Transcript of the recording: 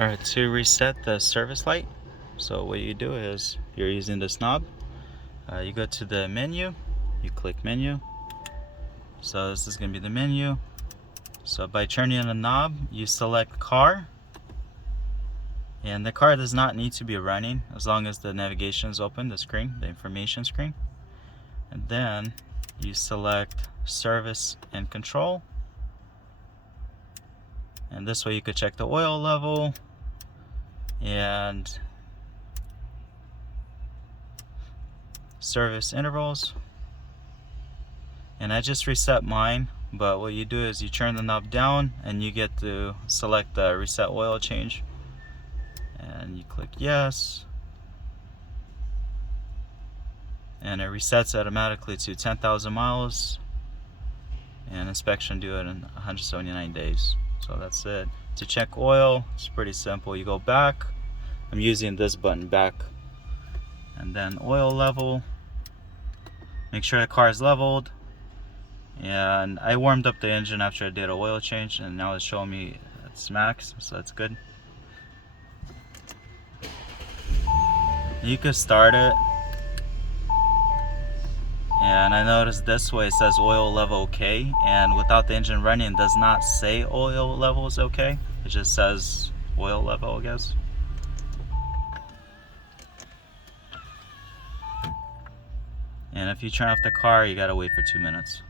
Alright, to reset the service light, so what you do is you're using this knob. You go to the menu, you click menu. So this is going to be the menu. So by turning the knob, you select car, and the car does not need to be running as long as the navigation is open, the screen, the information screen. And then you select service and control, and this way you could check the oil level and service intervals. And I just reset mine, but what you do is you turn the knob down and you get to select the reset oil change, and you click yes, and it resets automatically to 10,000 miles, and inspection due in 179 days. So that's it. To check oil, it's pretty simple. You go back, I'm using this button, back, and then oil level, make sure the car is leveled. And I warmed up the engine after I did a oil change, and now it's showing me it's max, so that's good. You can start it, and I noticed this way it says oil level okay, and without the engine running it does not say oil level is okay, it just says oil level, I guess. And if you turn off the car, you gotta wait for 2 minutes.